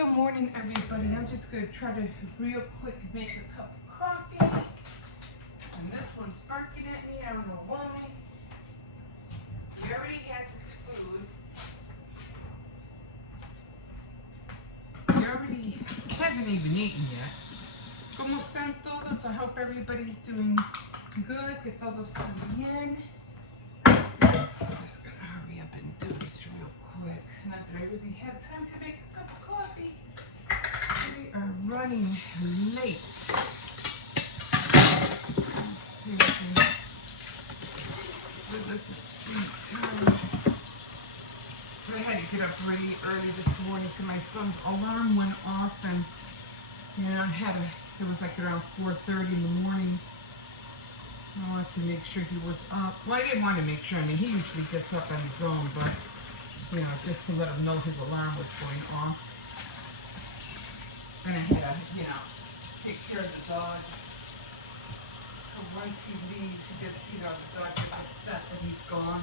Good morning, everybody. I'm just going to try to real quick make a cup of coffee. And this one's barking at me. I don't know why. He already has his food. He already hasn't even eaten yet. ¿Cómo están todos? I hope everybody's doing good. Que todos están bien. I'm just going to hurry up and do this real quick. Not that I really have time to make a cup of coffee. We are running late. Let's see if we look at the time. So I had to get up really early this morning because my son's alarm went off, and it was like around 4:30 in the morning. I wanted to make sure he was up. Well, I didn't want to make sure. I mean, he usually gets up on his own, but just to let him know his alarm was going off. And I had to, take care of the dog. So once he leaves, the dog gets upset that he's gone.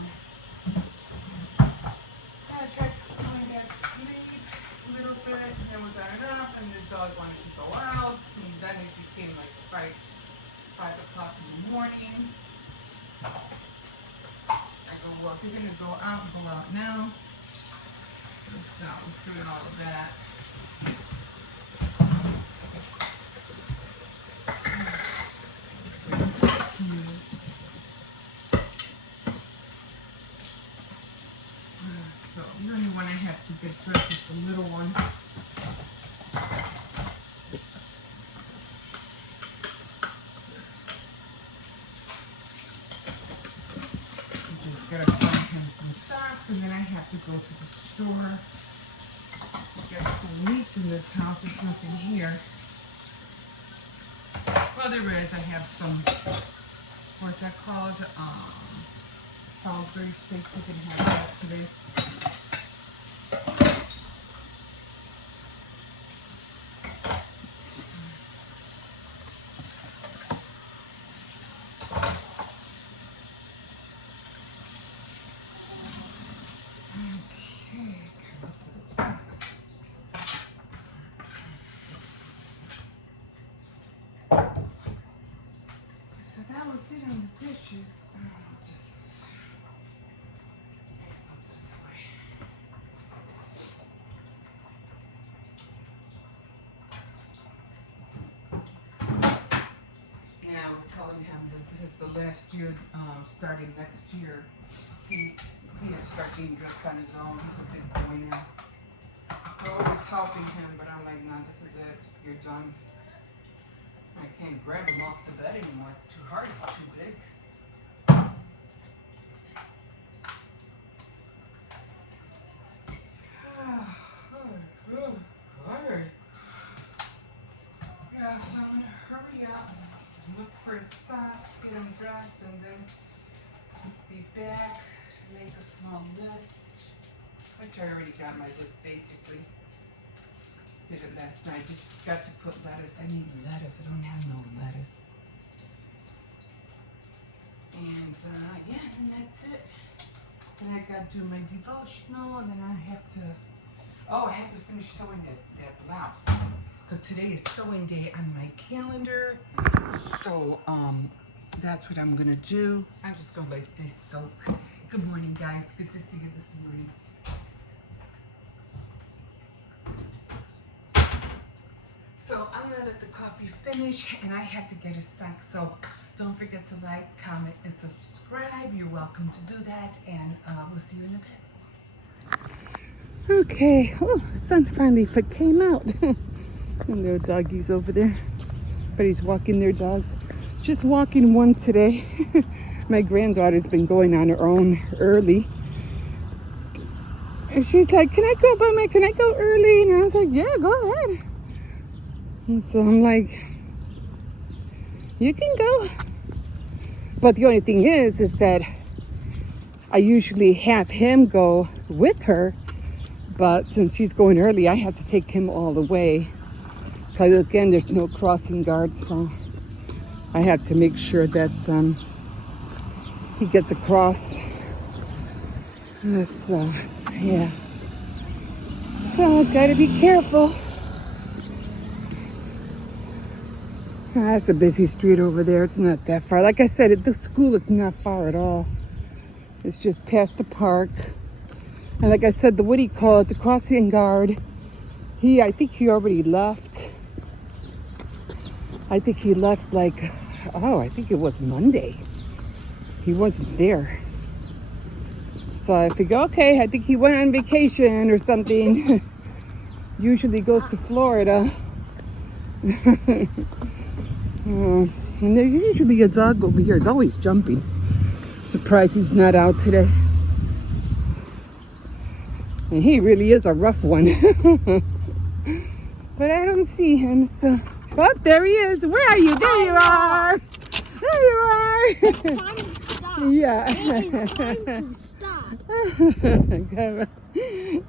I tried going back to sleep a little bit, and then we got enough, and the dog wanted to go out, and then it became like 5 o'clock in the morning. I go, well, if you're going to go out now. So I was doing all of that. So really when I have to get dressed with the little one. Just gotta find him some socks, and then I have to go to the store. Get some meats in this house. There's nothing here. Well, there is. I have some, what's that called? Salisbury steak. We can have that today. So that was it on the dishes. Yeah, I was telling him that this is the last year, starting next year. He will start getting dressed on his own. He's a big boy now. I'm always helping him, but I'm like, no, this is it. You're done. I can't grab him off the bed anymore. It's too hard. It's too big. Tired. Yeah, so I'm gonna hurry up, look for his socks, get him dressed, and then be back, make a small list, which I already got my list basically. Did it last night. Just got to put lettuce. I need lettuce. I don't have no lettuce. And and that's it. Then I got to do my devotional, and then I have to finish sewing that blouse. Because today is sewing day on my calendar. So that's what I'm gonna do. I'm just gonna let this soak. Good morning, guys. Good to see you this morning. So I'm gonna let the coffee finish, and I have to get a snack. So don't forget to like, comment, and subscribe. You're welcome to do that, and we'll see you in a bit. Okay. Oh, sun finally came out. And there are doggies over there. But he's walking their dogs. Just walking one today. My granddaughter's been going on her own early. And she's like, can I go early? And I was like, yeah, go ahead. And so I'm like, you can go. But the only thing is that I usually have him go with her. But since she's going early, I have to take him all the way. Because again, there's no crossing guards, so I have to make sure that he gets across. Yeah. So I gotta be careful. That's a busy street over there. It's not that far. Like I said, the school is not far at all. It's just past the park. And like I said, what do you call it? The crossing guard. I think he already left. I think he left like, I think it was Monday. He wasn't there. So I figure, okay, I think he went on vacation or something. Usually goes to Florida. And there's usually a dog over here. It's always jumping. Surprised he's not out today. And he really is a rough one. But I don't see him, so... Oh, there he is. Where are you? There you are. There you are. It's time to stop. Yeah. It is time to stop.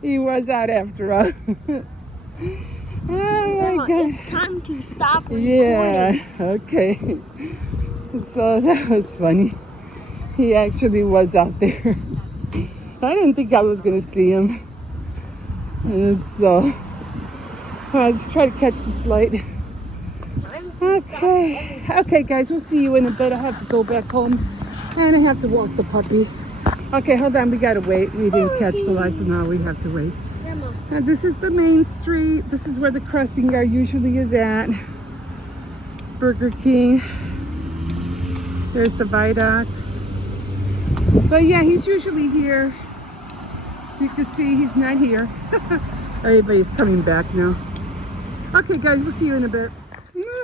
He was out after all. Oh my Grandma, God. it's time to stop recording. Yeah, okay. So that was funny. He actually was out there. I didn't think I was going to see him. And so let's try to catch this light. It's time to Okay. Okay, guys, we'll see you in a bit. I have to go back home and I have to walk the puppy. Okay, hold on. We got to wait. We didn't catch the light, so now we have to wait. Grandma. Now, this is the main street. This is where the crossing guard usually is at. Burger King. There's the viaduct. But yeah, he's usually here. So you can see he's not here. Everybody's coming back now. Okay, guys, we'll see you in a bit.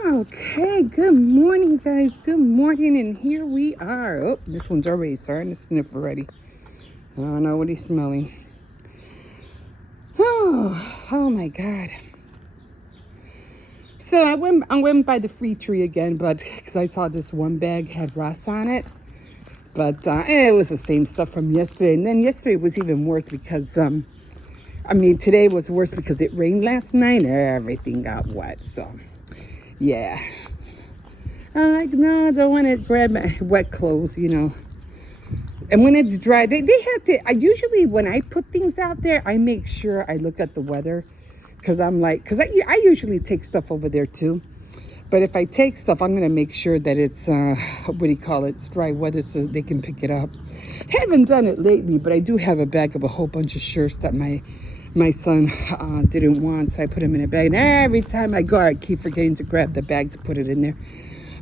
Okay, good morning, guys. Good morning, and here we are. Oh, this one's already starting to sniff already. I don't know what he's smelling. Oh my God. So I went by the free tree again, but because I saw this one bag had rust on it. But it was the same stuff from yesterday. And then yesterday was even worse because, today was worse because it rained last night and everything got wet. So, yeah. I'm like, no, I don't want to grab my wet clothes, you know. And when it's dry, they have to, usually when I put things out there, I make sure I look at the weather. Because I'm like, because I usually take stuff over there too. But if I take stuff, I'm going to make sure that it's, it's dry weather so they can pick it up. Haven't done it lately, but I do have a bag of a whole bunch of shirts that my son didn't want. So I put them in a bag. And every time I go, I keep forgetting to grab the bag to put it in there.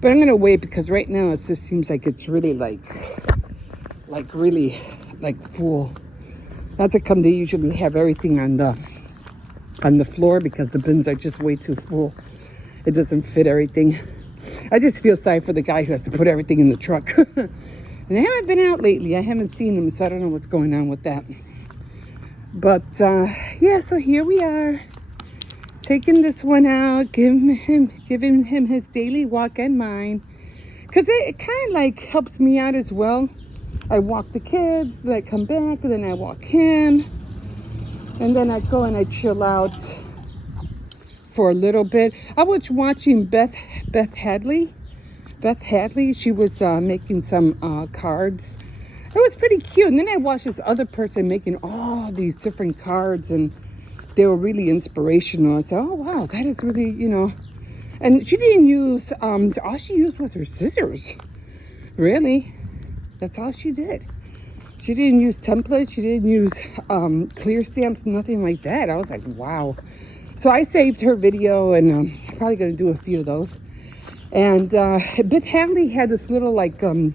But I'm going to wait because right now it just seems like it's really really full. Not to come, they usually have everything on the floor because the bins are just way too full. It doesn't fit everything. I just feel sorry for the guy who has to put everything in the truck. And they haven't been out lately. I haven't seen them, so I don't know what's going on with that. But yeah, so here we are, taking this one out, giving him his daily walk and mine, because it kind of like helps me out as well. I walk the kids, then I come back, and then I walk him, and then I go and I chill out for a little bit. I was watching Beth Hadley. She was making some cards. It was pretty cute. And then I watched this other person making all these different cards, and they were really inspirational. I said, oh wow, that is really, you know. And she didn't use, all she used was her scissors. Really, that's all she did. She didn't use templates. She didn't use clear stamps, nothing like that. I was like, wow. So I saved her video, and I'm probably going to do a few of those. And Beth Hadley had this little, I don't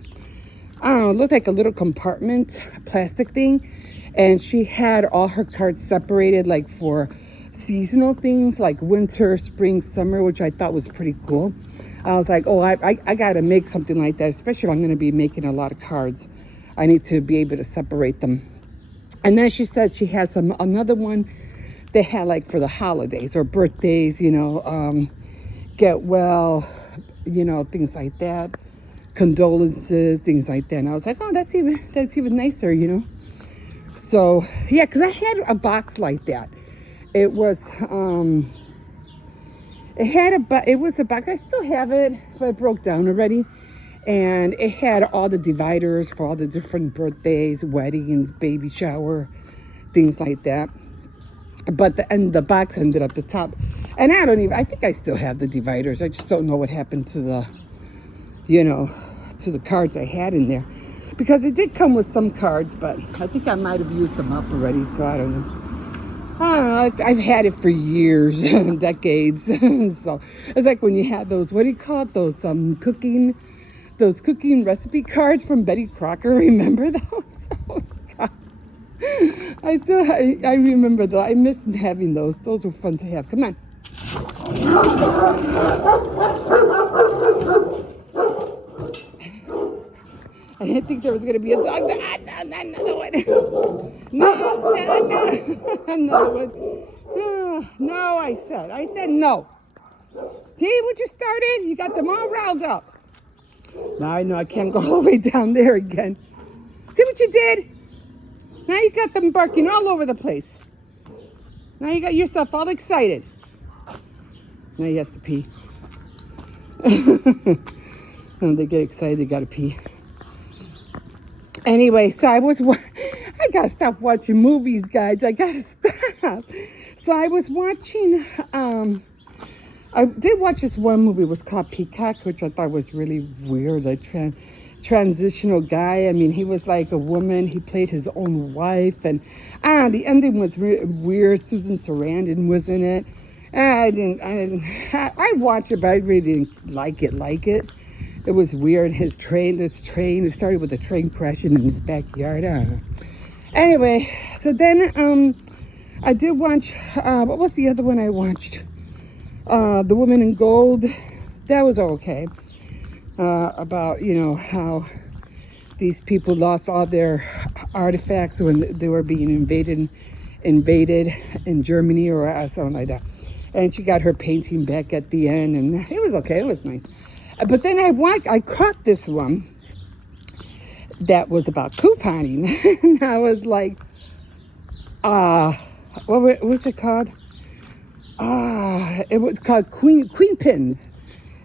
know, it looked like a little compartment, plastic thing. And she had all her cards separated, like for seasonal things, like winter, spring, summer, which I thought was pretty cool. I was like, oh, I got to make something like that, especially if I'm going to be making a lot of cards. I need to be able to separate them. And then she said she has another one they had like for the holidays or birthdays, you know, get well, you know, things like that, condolences, things like that. And I was like, oh, that's even nicer, you know. So yeah, because I had a box like that. It was it was a box. I still have it, but it broke down already. And it had all the dividers for all the different birthdays, weddings, baby shower, things like that. But the box ended up the top. And I think I still have the dividers. I just don't know what happened to the, to the cards I had in there. Because it did come with some cards, but I think I might have used them up already, so I don't know. I don't know. I've had it for years, decades. So it's like when you had those, what do you call it? Those cooking recipe cards from Betty Crocker. Remember those? Oh God. I remember those. I miss having those. Those were fun to have. Come on. I didn't think there was going to be a dog. Another one. No. Another one. No, I said no. See what you started? You got them all riled up. Now I know I can't go all the way down there again. See what you did? Now you got them barking all over the place. Now you got yourself all excited. Now he has to pee. When they get excited, they gotta pee. Anyway, so I gotta stop watching movies, guys. I gotta stop. So I was watching, I did watch this one movie. It was called Peacock, which I thought was really weird. A transitional guy. I mean, he was like a woman. He played his own wife. And the ending was weird. Susan Sarandon was in it. I watched it, but I really didn't like it. It was weird. This train, it started with a train crashing in his backyard. I don't know. Anyway, so then I did watch, what was the other one I watched? The Woman in Gold. That was okay. About, how these people lost all their artifacts when they were being invaded in Germany or something like that. And she got her painting back at the end, and it was okay. It was nice. But then I caught this one that was about couponing. And I was like, what was it called? It was called Queen Pins.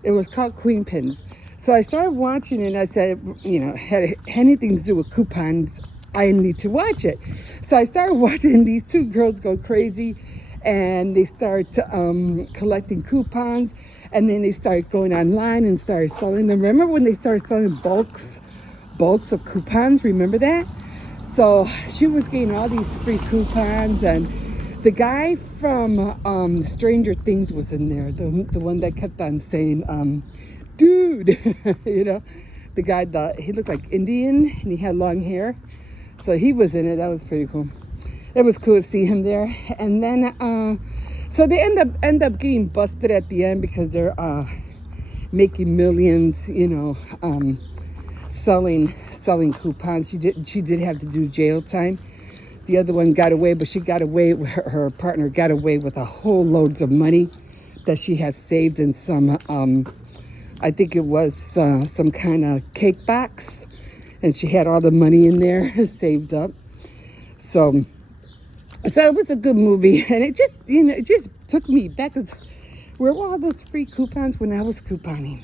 It was called Queen Pins. So I started watching it, and I said, had anything to do with coupons, I need to watch it. So I started watching these two girls go crazy, and they start collecting coupons, and then they started going online and started selling them. Remember when they started selling bulks of coupons? Remember that? So she was getting all these free coupons, and the guy from Stranger Things was in there, the one that kept on saying, dude, the guy, he looked like Indian, and he had long hair. So he was in it. That was pretty cool. It was cool to see him there. And then, so they end up getting busted at the end because they're making millions, selling coupons. She did have to do jail time. The other one got away, but she got away. Her partner got away with a whole loads of money that she has saved in some. I think it was some kind of cake box, and she had all the money in there saved up. So it was a good movie, and it just took me back. Cause where were all those free coupons when I was couponing?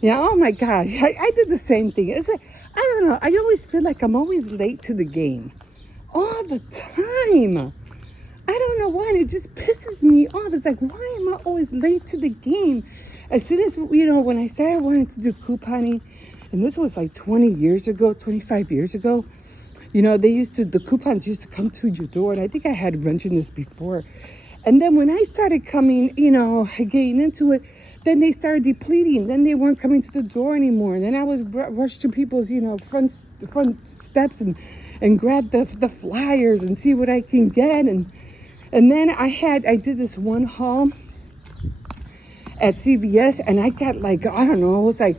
Yeah, oh my God, I did the same thing. It's like, I don't know. I always feel like I'm always late to the game, all the time. I don't know why. It just pisses me off. It's like, why am I always late to the game? As soon as, when I started wanting to do couponing, and this was like 20 years ago, 25 years ago, the coupons used to come to your door. And I think I had mentioned this before. And then when I started coming, getting into it, then they started depleting. Then they weren't coming to the door anymore. And then I was rushed to people's, front steps and grab the flyers and see what I can get. And then I did this one haul at CVS, and I got like, I don't know, it was like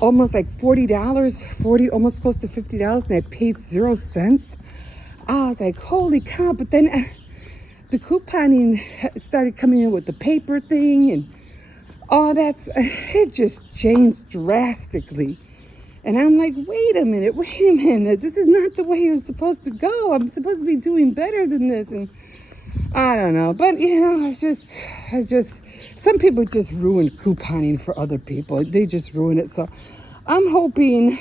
almost like $40, almost close to $50, and I paid 0 cents. I was like, holy cow. But then the couponing started coming in with the paper thing, and it just changed drastically. And I'm like, wait a minute, this is not the way it was supposed to go. I'm supposed to be doing better than this. And I don't know, but it's just some people just ruin couponing for other people. They just ruin it. So I'm hoping,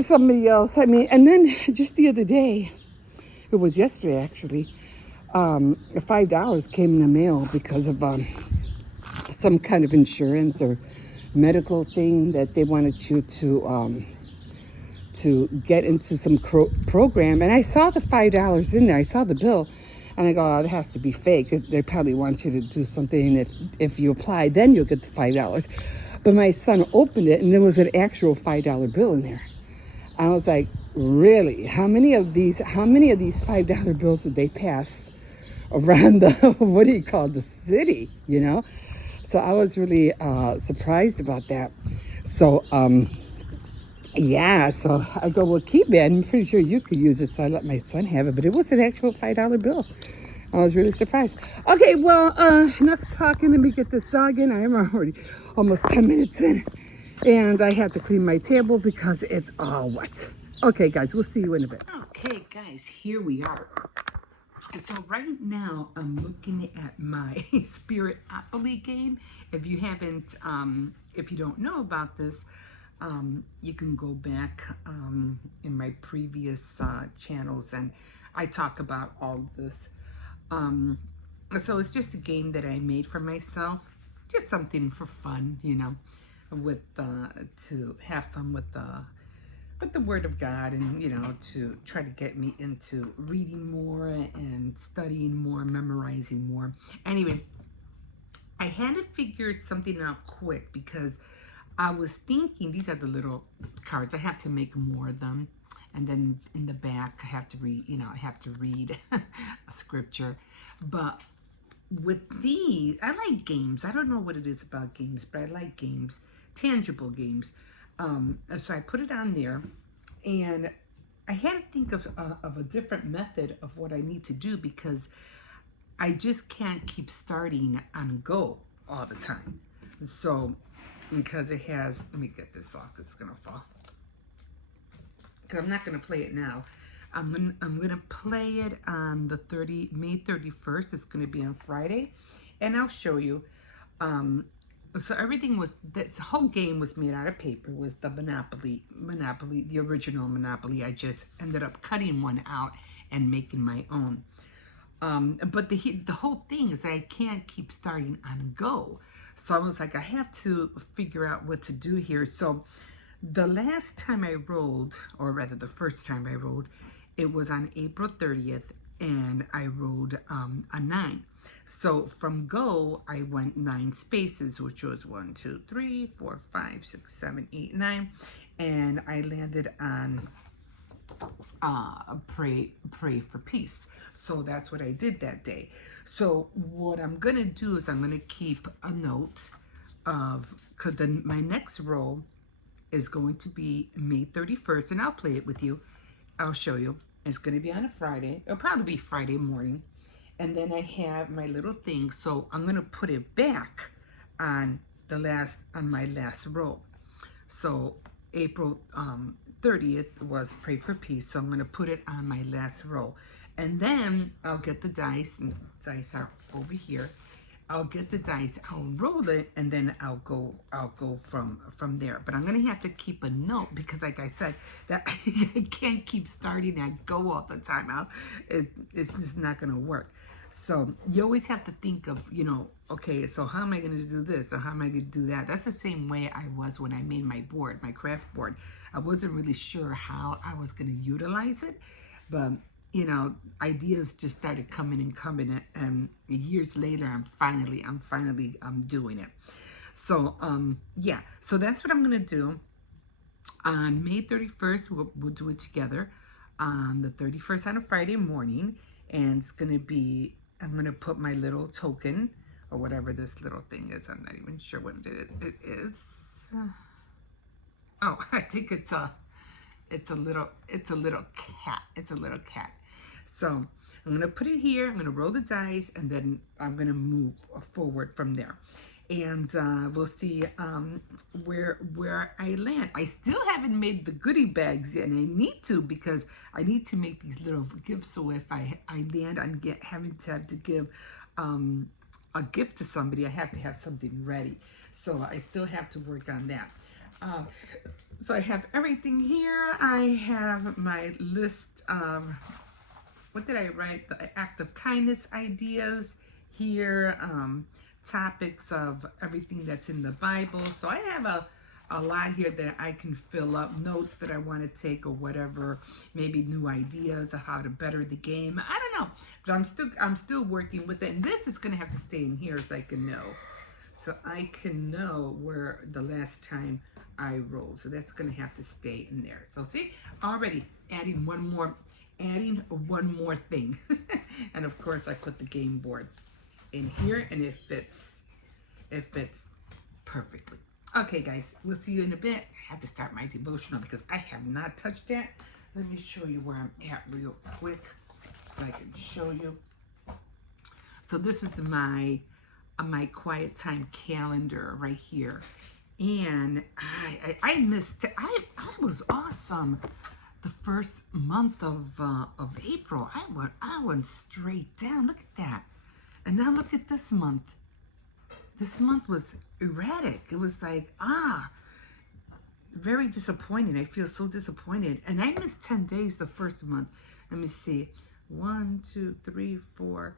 somebody else. I mean, and then just the other day, it was yesterday actually, $5 came in the mail because of some kind of insurance or medical thing that they wanted you to get into some program. And I saw the $5 in there. I saw the bill, and I go, oh, it has to be fake. They probably want you to do something. If you apply, then you'll get the $5. But my son opened it, and there was an actual $5 bill in there. I was like, really? How many of these $5 bills did they pass around the what do you call it, the city? You know? So I was really surprised about that. So yeah, so I go, well, keep it. I'm pretty sure you could use it. So I let my son have it, but it was an actual $5 bill. I was really surprised. Okay, well, enough talking. Let me get this dog in. I am already almost 10 minutes in, and I have to clean my table because it's all wet. Okay, guys, we'll see you in a bit. Okay, guys, here we are. So right now I'm looking at my Spiritopoly game. If you haven't, if you don't know about this, you can go back in my previous channels, and I talk about all of this. So it's just a game that I made for myself, just something for fun, you know, with to have fun with the Word of God, and you know, to try to get me into reading more and studying more, memorizing more. Anyway, I had to figure something out quick because I was thinking, these are the little cards. I have to make more of them. And then in the back, I have to read, you know, I have to read a scripture. But with these, I like games. I don't know what it is about games, but I like games, tangible games. So I put it on there, and I had to think of a different method of what I need to do, because I just can't keep starting on Go all the time. So, because it has, let me get this off, it's gonna fall. Because I'm not gonna play it now. I'm gonna play it on the May 31st. It's gonna be on Friday, and I'll show you. So everything was, this whole game was made out of paper. It was the Monopoly, the original Monopoly. I just ended up cutting one out and making my own. But the whole thing is that I can't keep starting on Go. So I was like, I have to figure out what to do here. So the last time I rolled, or rather the first time I rolled, it was on April 30th, and I rolled a 9. So from Go, I went 9 spaces, which was 1, 2, 3, 4, 5, 6, 7, 8, 9. And I landed on pray for peace. So that's what I did that day. So what I'm going to do is I'm going to keep a note of, because then my next roll is going to be May 31st, and I'll play it with you. I'll show you. It's going to be on a Friday. It'll probably be Friday morning. And then I have my little thing. So I'm going to put it back on my last roll. So April 30th was Pray for Peace. So I'm going to put it on my last roll. And then I'll get the dice, and the dice are over here. I'll get the dice, I'll roll it, and then I'll go from there. But I'm gonna have to keep a note, because like I said, that I can't keep starting at Go all the time. It's just not gonna work. So you always have to think of, you know, okay, so how am I gonna do this, or how am I gonna do that? That's the same way I was when I made my board, my craft board. I wasn't really sure how I was gonna utilize it, but you know, ideas just started coming, and years later, I'm finally doing it. So, yeah, so that's what I'm gonna do. On May 31st, we'll do it together. On the 31st, on a Friday morning, and it's gonna be, I'm gonna put my little token, or whatever this little thing is. I'm not even sure what it is. Oh, I think it's a little cat. It's a little cat. So I'm going to put it here, I'm going to roll the dice, and then I'm going to move forward from there. And we'll see where I land. I still haven't made the goodie bags yet, and I need to, because I need to make these little gifts. So if I land on having to give a gift to somebody, I have to have something ready. So I still have to work on that. So I have everything here. I have my list of what did I write? The act of kindness ideas here, topics of everything that's in the Bible. So I have a lot here that I can fill up, notes that I want to take or whatever, maybe new ideas of how to better the game. I don't know, but I'm still working with it. And this is going to have to stay in here so I can know. So I can know where the last time I rolled. So that's going to have to stay in there. So see, already adding one more thing. And of course I put the game board in here and it fits perfectly. Okay guys, we'll see you in a bit. I have to start my devotional because I have not touched that. Let me show you where I'm at real quick so I can show you. So this is my quiet time calendar right here. And I missed it. I was awesome the first month of April. I went straight down. Look at that. And now look at this month. This month was erratic. It was like, very disappointing. I feel so disappointed. And I missed 10 days the first month. Let me see. 1, 2, 3, 4,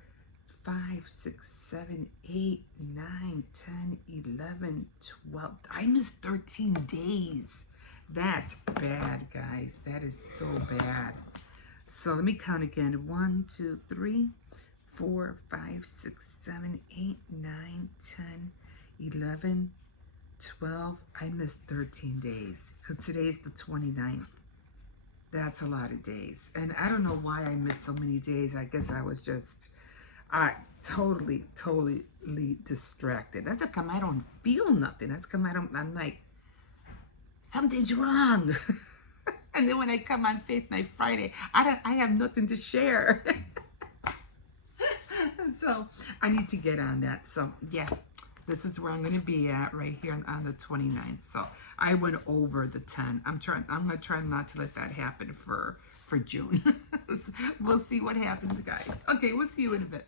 5, 6, 7, 8, 9, 10, 11, 12. I missed 13 days. That's bad, guys. That is so bad. So let me count again. 1, 2, 3, 4, 5, 6, 7, 8, 9, 10, 11, 12. I missed 13 days. Because today's the 29th. That's a lot of days. And I don't know why I missed so many days. I guess I was just totally distracted. That's how come I don't feel nothing. That's come I'm like, something's wrong. And then when I come on Faith Night Friday, I have nothing to share. So I need to get on that. So yeah, this is where I'm going to be at right here on the 29th. So I went over the 10. I'm going to try not to let that happen for June. We'll see what happens, guys. Okay, we'll see you in a bit.